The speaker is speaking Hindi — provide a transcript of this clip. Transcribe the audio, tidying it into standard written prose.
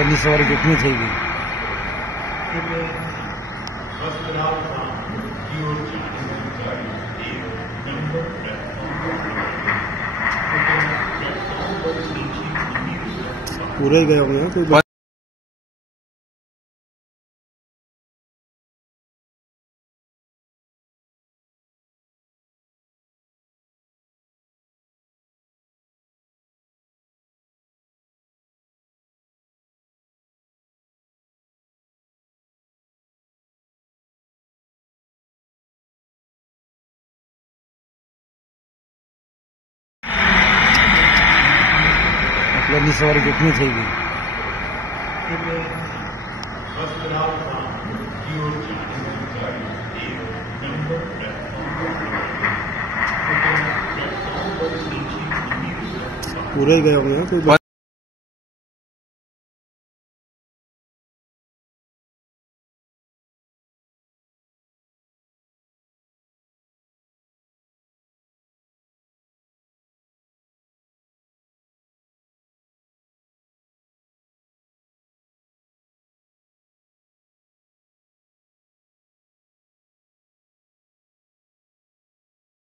यानी सवारी कितनी चाहिए? पूरे ही गए होंगे कोई यानी सवारी कितनी चाहिए? पूरे ही गए होंगे कोई